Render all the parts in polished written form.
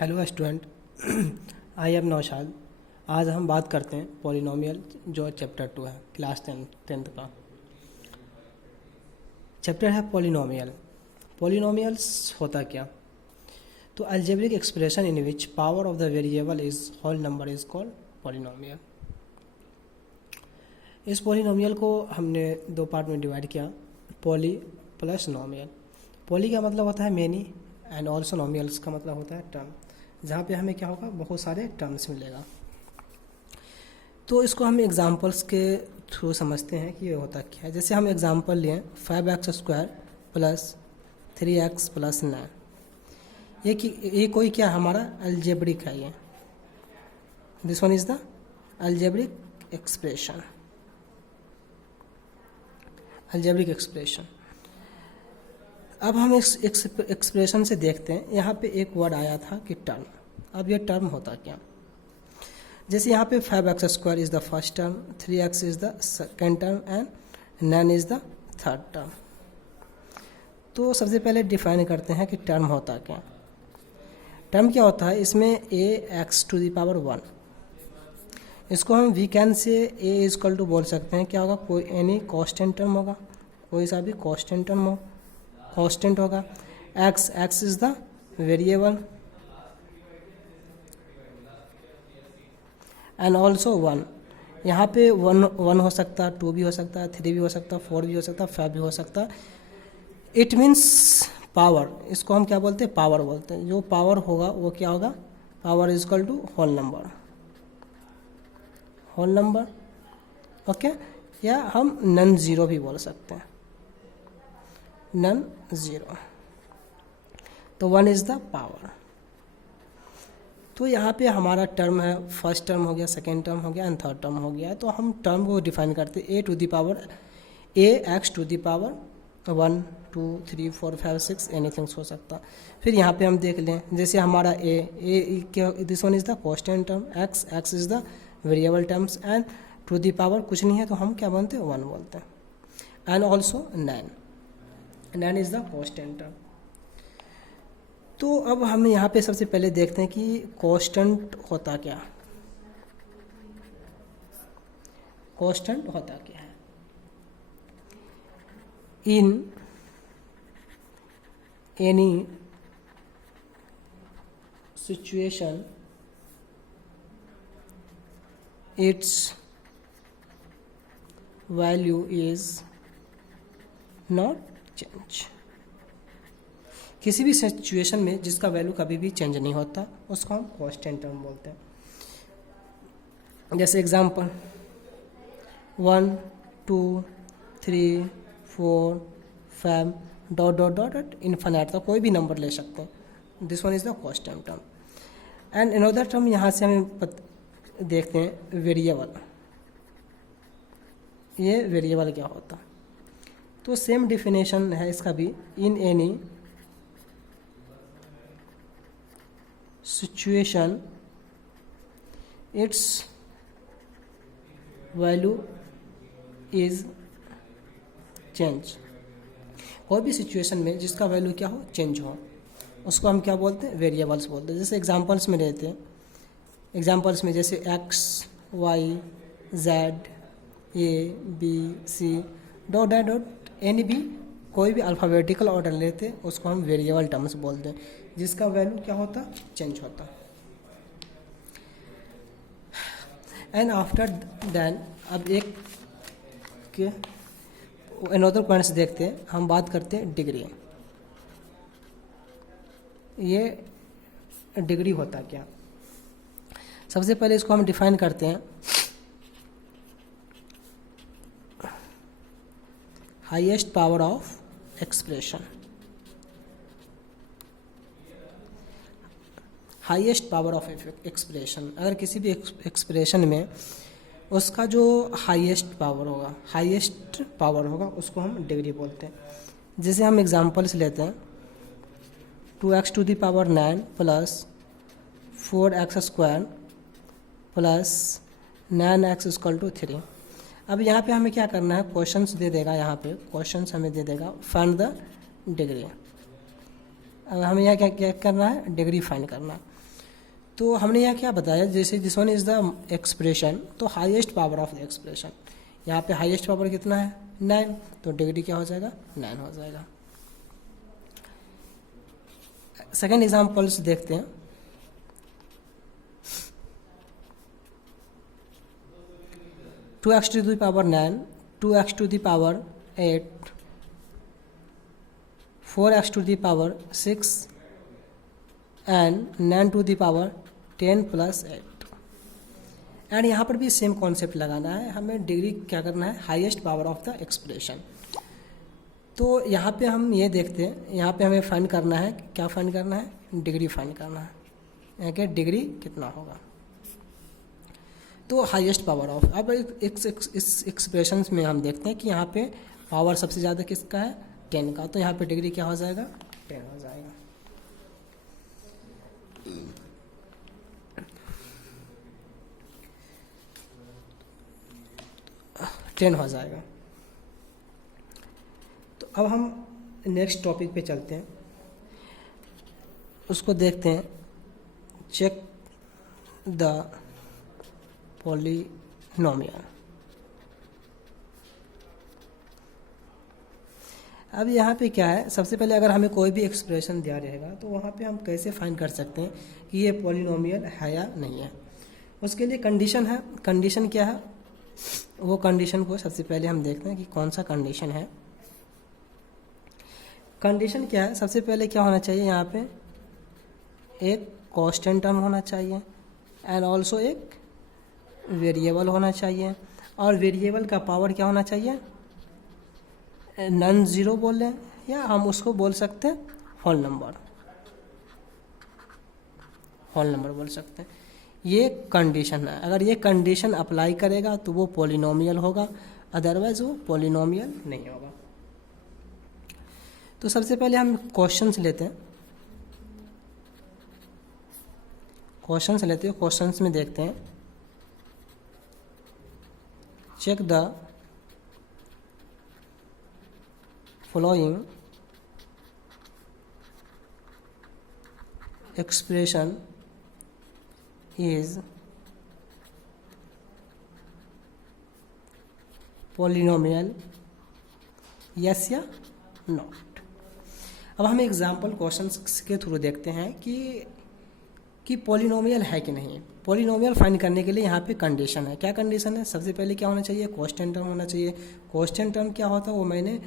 Hello student, I am Naushad. आज हम बात करते हैं पॉलिनोमियल, जो चैप्टर 2 है, क्लास टेंथ का चैप्टर है पॉलिनोमियल। पॉलिनोमियल्स होता क्या? तो algebraic expression in which power of the variable is whole number is called polynomial. इस पॉलिनोमियल को हमने दो पार्ट में डिवाइड किया, पॉली प्लस नोमियल। पॉली का मतलब होता है मेनी एंड ऑल्सो नोमियल्स का मतलब होता है टर्म, जहाँ पे हमें क्या होगा, बहुत सारे टर्म्स मिलेगा। तो इसको हम एग्जांपल्स के थ्रू समझते हैं कि ये होता क्या है। जैसे हम एग्जांपल लें 5x² प्लस 3x प्लस 9। ये कोई क्या हमारा अलजेब्रिक है। ये this one is the algebraic expression. Algebraic expression. अब हम इस एक्सप्रेशन से देखते हैं, यहाँ पे एक वर्ड आया था कि टर्म। अब ये टर्म होता क्या? जैसे यहाँ पे 5x² is the first term, 3x is the second term and 9 is the third term. तो सबसे पहले डिफाइन करते हैं कि टर्म होता क्या। टर्म क्या होता है? इसमें ax⁴ इसको हम we can say a equal to बोल सकते हैं। क्या होगा? कोई एनी कांस्टेंट टर्म होगा, कोई सा भी कांस्टेंट टर्म हो, कांस्टेंट होगा। x is the variable and also 1। यहाँ पे 1 हो सकता है, 2 भी हो सकता है, 3 भी हो सकता है, 4 भी हो सकता है, 5 भी हो सकता है। It means power. इसको हम क्या बोलते हैं? पावर बोलते हैं। जो पावर होगा वो क्या होगा? Power is equal to whole number. Whole number, okay. या हम नन ज़ीरो भी बोल सकते हैं, नन ज़ीरो। तो 1 इज़ द पावर। तो यहाँ पे हमारा टर्म है, फर्स्ट टर्म हो गया, सेकेंड टर्म हो गया एंड थर्ड टर्म हो गया। तो हम टर्म को डिफाइन करते हैं ax⁴ 1 2 3 4 5 6 एनीथिंग हो सकता। फिर यहाँ पे हम देख लें, जैसे हमारा a this one is the constant term, x is the variable terms and to the power कुछ नहीं है तो हम क्या बोलते हैं? 1 बोलते हैं। And also 9 is the constant term. तो अब हम यहाँ पे सबसे पहले देखते हैं कि कांस्टेंट होता क्या। कांस्टेंट होता क्या है? In any situation it's value is not change. किसी भी सिचुएशन में जिसका वैल्यू कभी भी चेंज नहीं होता, उसको हम कांस्टेंट टर्म बोलते हैं। जैसे एग्जांपल 1 2 3 4 5 ... इन्फिनिट तक कोई भी नंबर ले सकते हैं। This one is the constant term. And another term यहाँ से हम देखते हैं, वेरिएबल। ये वेरिएबल क्या होता? तो सेम डिफिनेशन है इसका भी। In any situation it's value is change. कोई भी सिचुएशन में जिसका वैल्यू क्या हो, चेंज हो, उसको हम क्या बोलते हैं? वेरिएबल्स बोलते हैं। जैसे एग्जांपल्स में रहते हैं, एग्जांपल्स में जैसे x y z a b c ... any भी कोई भी अल्फ़ाबेटिकल ऑर्डर लेते हैं, उसको हम वेरिएबल टर्म्स बोलते हैं, जिसका वैल्यू क्या होता? चेंज होता। एंड आफ्टर देन अब एक के अनदर पॉइंट्स देखते हैं। हम बात करते हैं डिग्री। ये डिग्री होता क्या? सबसे पहले इसको हम डिफाइन करते हैं, highest power of expression. Highest power of expression, अगर किसी भी एक्सप्रेशन में उसका जो हाईएस्ट पावर होगा उसको हम डिग्री बोलते हैं। जैसे हम एग्जांपल्स लेते हैं, 2x⁹ plus 4x² plus 9x = 3। अब यहाँ पे हमें क्या करना है? क्वेश्चंस दे देगा, यहाँ पे क्वेश्चंस हमें दे देगा फाइंड द डिग्री। अब हमें यहाँ क्या करना है? डिग्री फाइंड करना है। तो हमने यहाँ क्या बताया, जैसे this one is the expression, तो highest power of the expression, यहाँ पे हाईएस्ट पावर कितना है 9, तो डिग्री क्या हो जाएगा 9 हो जाएगा। सेकेंड एग्जाम्पल्स देखते हैं। Two x to the power 9, 2x to the power 8, 4x to the power 6 and 9 to the power 10 plus 8। And यहाँ पर भी सेम कॉन्सेप्ट लगाना है, हमें डिग्री क्या करना है, highest power of the expression. तो यहाँ पे हम ये देखते हैं, यहाँ पे हमें फाइंड करना है, क्या फाइंड करना है, डिग्री फाइंड करना है, यहाँ के डिग्री कितना होगा, तो हाईएस्ट पावर ऑफ। अब इस एक्सप्रेशन में हम देखते हैं कि यहाँ पे पावर सबसे ज़्यादा किसका है 10 का, तो यहाँ पे डिग्री क्या हो जाएगा 10 हो जाएगा। हो जाएगा। तो अब हम नेक्स्ट टॉपिक पे चलते हैं, उसको देखते हैं, चेक द पॉलिनोमियल। अब यहाँ पे क्या है, सबसे पहले अगर हमें कोई भी एक्सप्रेशन दिया रहेगा तो वहाँ पे हम कैसे फाइंड कर सकते हैं कि ये पॉलिनोमियल है या नहीं है। उसके लिए कंडीशन है, कंडीशन क्या है, वो कंडीशन को सबसे पहले हम देखते हैं कि कौन सा कंडीशन है। कंडीशन क्या है, सबसे पहले क्या होना चाहिए, यहाँ पे एक कांस्टेंट टर्म होना चाहिए एंड ऑल्सो एक वेरिएबल होना चाहिए, और वेरिएबल का पावर क्या होना चाहिए, नॉन ज़ीरो बोल लें या हम उसको बोल सकते हैं होल नंबर बोल सकते हैं। ये कंडीशन है, अगर ये कंडीशन अप्लाई करेगा तो वो पॉलिनोमियल होगा, अदरवाइज वो पॉलिनोमियल नहीं होगा। तो सबसे पहले हम क्वेश्चंस लेते हैं, क्वेश्चंस में देखते हैं, check the following expression is polynomial, yes या नॉट। अब हम एग्जाम्पल क्वेश्चंस के थ्रू देखते हैं कि पॉलिनोमियल है कि नहीं। पॉलिनोमियल फाइंड करने के लिए यहाँ पे कंडीशन है, क्या कंडीशन है, सबसे पहले क्या होना चाहिए, कांस्टेंट टर्म होना चाहिए। कांस्टेंट टर्म क्या होता है वो मैंने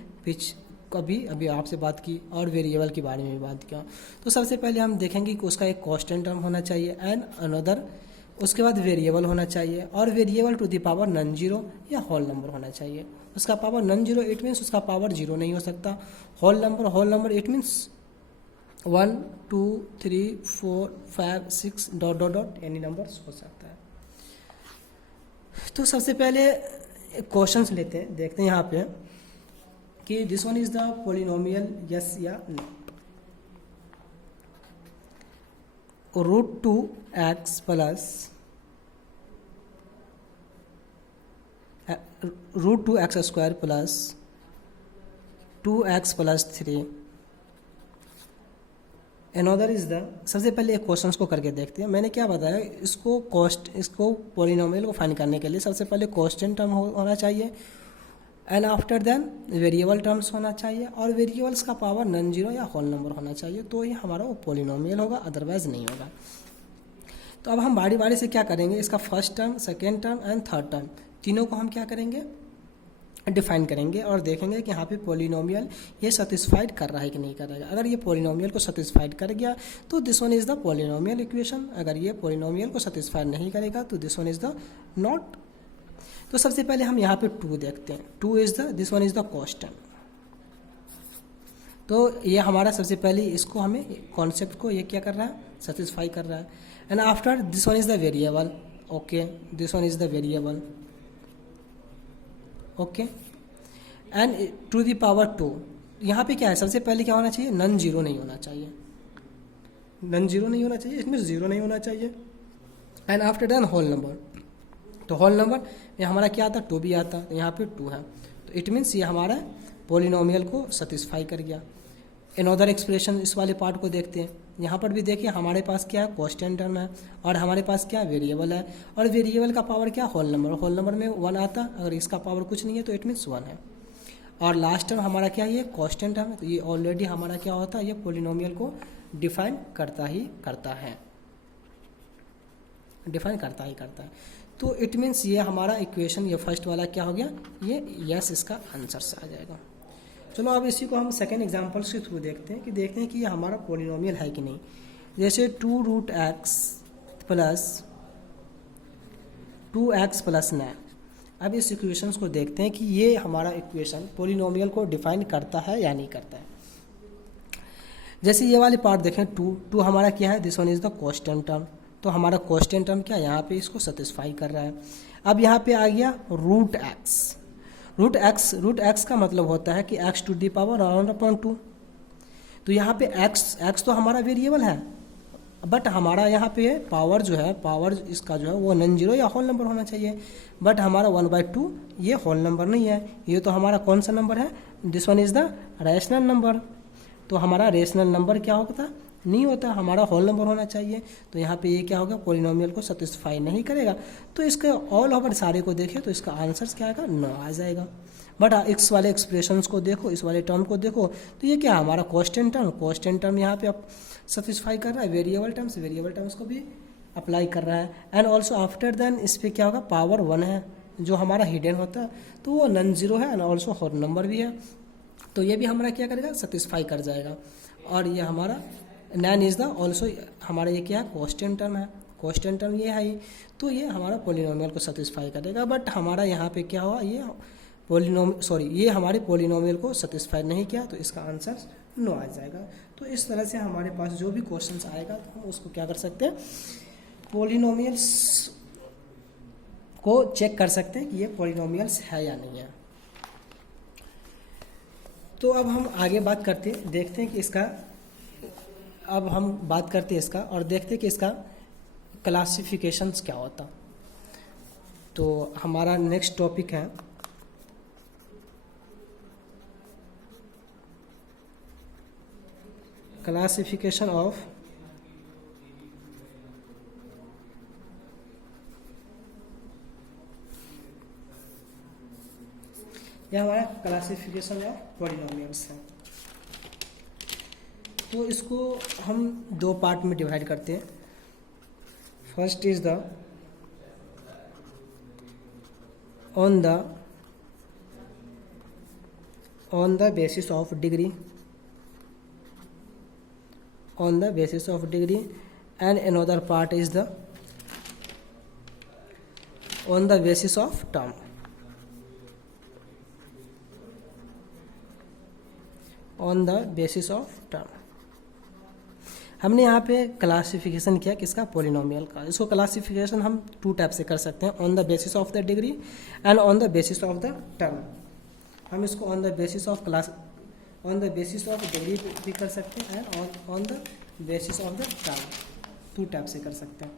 अभी आपसे बात की, और वेरिएबल के बारे में भी बात किया। तो सबसे पहले हम देखेंगे कि उसका एक कांस्टेंट टर्म होना चाहिए एंड अनदर, उसके बाद वेरिएबल होना चाहिए, और variable to the power non zero या होल नंबर होना चाहिए। उसका power non zero it means उसका पावर जीरो नहीं हो सकता, whole number it means 1 2 3 4 5 6 ... any numbers हो सकता है। तो सबसे पहले क्वेश्चंस लेते हैं, देखते हैं यहाँ पे कि this one is the polynomial, yes या no. √2x plus √2x² plus 2x plus 3 another is the. सबसे पहले एक क्वेश्चंस को करके देखते हैं। मैंने क्या बताया, इसको पॉलिनोमियल को फाइंड करने के लिए सबसे पहले कांस्टेंट टर्म होना चाहिए and after then variable terms होना चाहिए, और वेरिएबल्स का पावर नॉन जीरो या होल नंबर होना चाहिए, तो ये हमारा वो पॉलिनोमियल होगा, अदरवाइज नहीं होगा। तो अब हम बारी बारी से क्या करेंगे, इसका first term, second term and third term तीनों को हम क्या करेंगे, डिफाइन करेंगे, और देखेंगे कि यहाँ पे पॉलिनोमियल ये सेटिस्फाइड कर रहा है कि नहीं कर रहा है। अगर ये पॉलिनोमियल को सेटिस्फाइड कर गया तो this one is the polynomial equation, अगर ये पॉलिनोमियल को सेटिस्फाइड नहीं करेगा तो this one is the not. तो सबसे पहले हम यहाँ पे 2 देखते हैं, 2 is the, this one is the constant. तो ये हमारा सबसे पहले इसको हमें कॉन्सेप्ट को ये क्या कर रहा है, सेटिस्फाई कर रहा है। And after this one is the variable, okay, this one is the variable, okay, and to the power 2। यहाँ पे क्या है, सबसे पहले क्या होना चाहिए, नॉन जीरो नहीं होना चाहिए, नॉन जीरो नहीं होना चाहिए, इसमें जीरो नहीं होना चाहिए। And after then whole number, तो होल नंबर में हमारा क्या आता, 2 भी आता, तो यहाँ पे 2 है, तो इट मीन्स ये हमारा पॉलिनोमियल को सेटिस्फाई कर गया। अनदर एक्सप्रेशन इस वाले पार्ट को देखते हैं, यहाँ पर भी देखिए हमारे पास क्या है, कांस्टेंट टर्म है, और हमारे पास क्या वेरिएबल है, और वेरिएबल का पावर क्या, होल नंबर में 1 आता, अगर इसका पावर कुछ नहीं है तो इट मीन्स 1 है। और लास्ट टर्म हमारा क्या है, ये कांस्टेंट टर्म है, तो ये ऑलरेडी हमारा क्या होता है, ये पॉलिनोमियल को डिफाइन करता ही करता है। तो इट मीन्स ये हमारा इक्वेशन, ये फर्स्ट वाला क्या हो गया, ये यस इसका आंसर से आ जाएगा। चलो अब इसी को हम सेकेंड एग्जाम्पल्स के थ्रू देखते हैं कि ये हमारा पॉलिनोमियल है कि नहीं। जैसे 2√x प्लस 9। अब इस इक्वेशंस को देखते हैं कि ये हमारा इक्वेशन पॉलिनोमियल को डिफाइन करता है या नहीं करता है। जैसे ये वाली पार्ट देखें, 2 हमारा क्या है, this one is the constant term, तो हमारा कांस्टेंट टर्म क्या यहाँ पे इसको सेटिस्फाई कर रहा है। अब यहाँ पे आ गया रूट एक्स का मतलब होता है कि x टू दी पावर 1/2। तो यहाँ पे x तो हमारा वेरिएबल है, बट हमारा यहाँ पे पावर जो है, पावर इसका जो है वो नॉन जीरो या होल नंबर होना चाहिए, बट हमारा 1/2 ये होल नंबर नहीं है, ये तो हमारा कौन सा नंबर है, this one is the rational number. तो हमारा रेशनल नंबर क्या होता, नहीं होता, हमारा होल नंबर होना चाहिए। तो यहाँ पे ये क्या होगा, पॉलिनोमियल को सेटिस्फाई नहीं करेगा। तो इसके ऑल ओवर सारे को देखें तो इसका आंसर क्या आएगा, 9 आ जाएगा। बट इस वाले एक्सप्रेशंस को देखो, इस वाले टर्म को देखो, तो ये क्या हमारा कांस्टेंट टर्म यहाँ पे आप सेटिस्फाई कर रहा है, वेरिएबल टर्म्स को भी अप्लाई कर रहा है। एंड ऑल्सो आफ्टर देन इस पर क्या होगा, पावर 1 है जो हमारा हिडन होता है, तो वो नॉन जीरो है एंड ऑल्सो होल नंबर भी है, तो ये भी हमारा क्या करेगा, सेटिस्फाई कर जाएगा। और ये हमारा 9 इज द ऑल्सो हमारा ये क्या है, कांस्टेंट टर्म ये है, तो ये हमारा पॉलिनोमियल को सेटिस्फाई करेगा। बट हमारा यहाँ पे क्या हुआ, ये ये हमारे पॉलिनोमियल को सेटिस्फाई नहीं किया, तो इसका आंसर 9 आ जाएगा। तो इस तरह से हमारे पास जो भी क्वेश्चंस आएगा तो हम उसको क्या कर सकते हैं, पॉलिनोमियल्स को चेक कर सकते हैं कि ये पॉलिनोमियल्स है या नहीं है। तो अब हम आगे बात करते हैं, देखते हैं कि इसका और देखते हैं कि इसका क्लासिफिकेशंस क्या होता। तो हमारा नेक्स्ट टॉपिक है क्लासिफिकेशन ऑफ यह हमारा क्लासिफिकेशन ऑफ पॉलिनोमियल्स है। तो इसको हम 2 पार्ट में डिवाइड करते हैं। First is on the basis of degree, and another part is on the basis of term. हमने यहाँ पे क्लासिफिकेशन किया किसका, पॉलिनोमियल का। इसको क्लासिफिकेशन हम 2 टाइप से कर सकते हैं, on the basis of the degree and on the basis of the term. हम इसको on the basis of degree भी कर सकते हैं and on the basis of the term, 2 type से कर सकते हैं।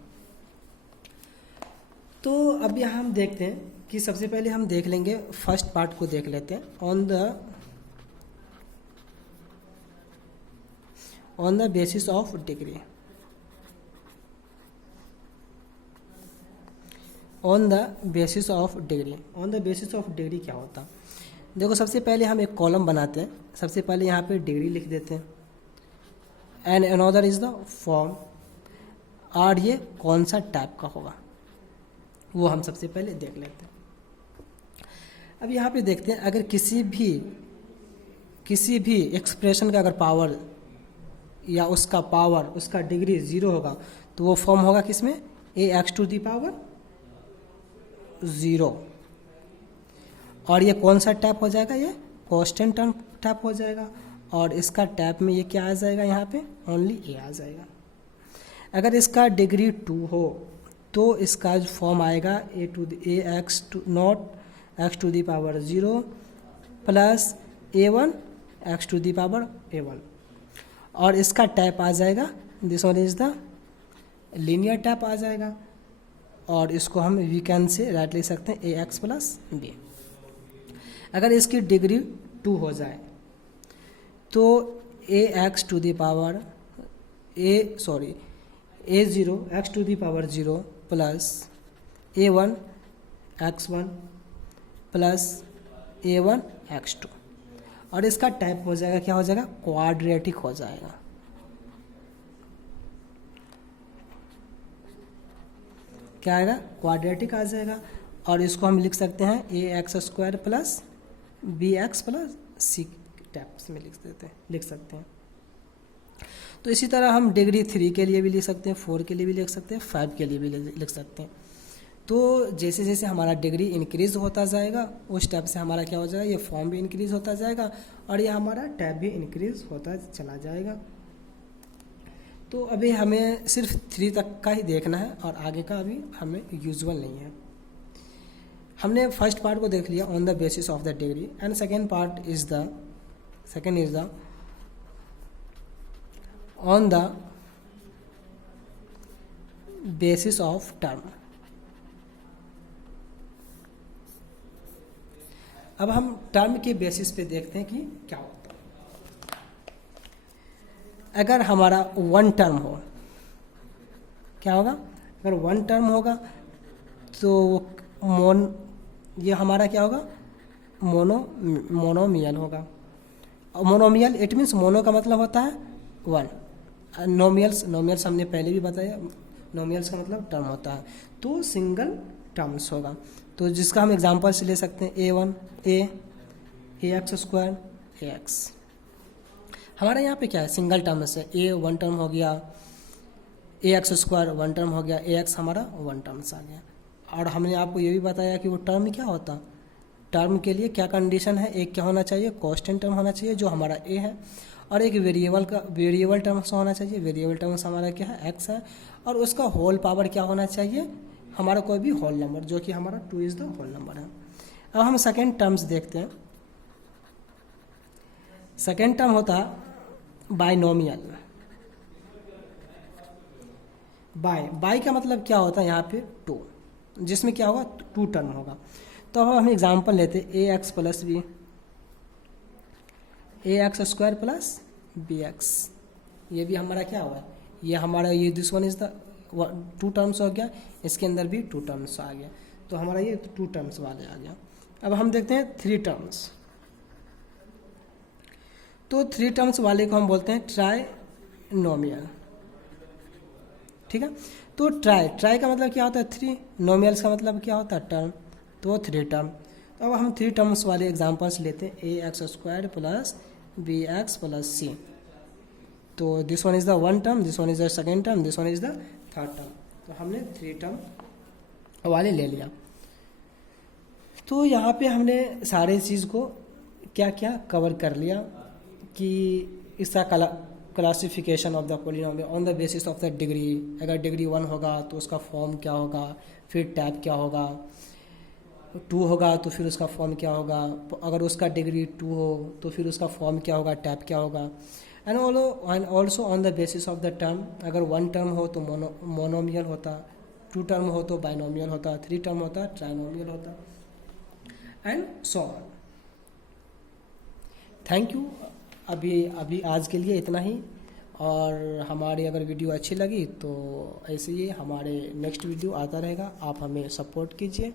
तो अब यहाँ हम देखते हैं कि सबसे पहले हम देख लेंगे, फर्स्ट पार्ट को देख लेते हैं, on the basis of degree. On the basis of degree क्या होता है, देखो सबसे पहले हम एक कॉलम बनाते हैं। सबसे पहले यहाँ पे डिग्री लिख देते हैं, and another is the form, और ये कौन सा टाइप का होगा वो हम सबसे पहले देख लेते हैं। अब यहाँ पे देखते हैं, अगर किसी भी एक्सप्रेशन का अगर पावर या उसका डिग्री 0 होगा, तो वो फॉर्म होगा किसमें, ax टू दी पावर 0। और ये कौन सा टैप हो जाएगा, ये कांस्टेंट टर्म टैप हो जाएगा, और इसका टैप में ये क्या आ जाएगा, यहाँ पे ओनली a आ जाएगा। अगर इसका डिग्री 2 हो तो इसका जो फॉर्म आएगा ax to the power 0 plus a1 x to the power a1, और इसका टैप आ जाएगा, this one is the linear type आ जाएगा, और इसको हम वी कैन से राइट लिख सकते हैं ax प्लस b। अगर इसकी डिग्री 2 हो जाए तो ax to the power a0 x to the power 0 plus a1 x1 plus a1 x2, और इसका टाइप हो जाएगा, क्या हो जाएगा, क्वाड्रेटिक हो जाएगा। क्या आएगा, क्वाड्रेटिक आ जाएगा। और इसको हम लिख सकते हैं ax² plus bx plus c types में लिख सकते हैं। तो इसी तरह हम डिग्री 3 के लिए भी लिख सकते हैं, 4 के लिए भी लिख सकते हैं, 5 के लिए भी लिख सकते हैं। तो जैसे जैसे हमारा डिग्री इंक्रीज होता जाएगा उस टाइप से हमारा क्या हो जाएगा, ये फॉर्म भी इंक्रीज होता जाएगा और ये हमारा टैब भी इंक्रीज होता चला जाएगा। तो अभी हमें सिर्फ 3 तक का ही देखना है और आगे का अभी हमें यूजुअल नहीं है। हमने फर्स्ट पार्ट को देख लिया on the basis of the degree, and second is the on the basis of term. अब हम टर्म के बेसिस पे देखते हैं कि क्या होता है। अगर हमारा 1 टर्म हो, क्या होगा, अगर 1 टर्म होगा तो ये हमारा क्या होगा, मोनोमियल होगा। और मोनोमियल इट मीन्स मोनो का मतलब होता है 1, नोमियल्स हमने पहले भी बताया, नोमियल्स का मतलब टर्म होता है, तो सिंगल टर्म्स होगा। तो जिसका हम एग्जांपल्स ले सकते हैं a1 ax² ax। हमारा यहाँ पे क्या है, सिंगल टर्म्स है, a 1 टर्म हो गया, ax² 1 टर्म हो गया, ax हमारा 1 टर्म्स आ गया। और हमने आपको ये भी बताया कि वो टर्म क्या होता, टर्म के लिए क्या कंडीशन है, एक क्या होना चाहिए, कांस्टेंट टर्म होना चाहिए जो हमारा a है, और एक वेरिएबल टर्म्स होना चाहिए, वेरिएबल टर्म्स हमारा क्या है, x है, और उसका होल पावर क्या होना चाहिए, हमारा कोई भी होल नंबर, जो कि हमारा 2 इज द होल नंबर है। अब हम सेकेंड टर्म्स देखते हैं। सेकेंड टर्म होता है बाइनोमियल। बाई का मतलब क्या होता है, यहाँ पे 2, जिसमें क्या होगा, 2 टर्म होगा। तो अब हम एग्जांपल लेते हैं ax plus b, ax² plus bx। ये भी हमारा क्या हुआ, ये हमारा ये this one is the 2 terms हो गया, इसके अंदर भी 2 टर्म्स आ गया, तो हमारा ये 2 टर्म्स वाले आ गया। अब हम देखते हैं 3 टर्म्स। तो 3 टर्म्स वाले को हम बोलते हैं ट्राइनोमियल। ठीक है, तो ट्राई का मतलब क्या होता है, 3, नोमियल्स का मतलब क्या होता है, टर्म, तो 3 टर्म। तो अब हम 3 टर्म्स वाले एग्जांपल्स लेते हैं ax² plus bx plus c। तो this one is the 1 term, this one is the second term, this one is the 3rd term. तो हमने 3 टर्म वाले ले लिया। तो यहाँ पे हमने सारे चीज़ को क्या क्या कवर कर लिया कि इसका classification of the polynomial on the basis of the degree. अगर डिग्री 1 होगा तो उसका फॉर्म क्या होगा, फिर टाइप क्या होगा, 2 होगा तो फिर उसका फॉर्म क्या होगा, अगर उसका डिग्री 2 हो तो फिर उसका फॉर्म क्या होगा, टाइप क्या होगा। And also on the basis of the term, अगर 1 टर्म हो तो मोनोमियल होता, 2 टर्म हो तो बाइनोमियल होता, 3 टर्म होता ट्राइनोमियल होता, and so on. Thank you. अभी आज के लिए इतना ही, और हमारी अगर वीडियो अच्छी लगी तो ऐसे ही हमारे नेक्स्ट वीडियो आता रहेगा, आप हमें सपोर्ट कीजिए।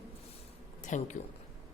Thank you.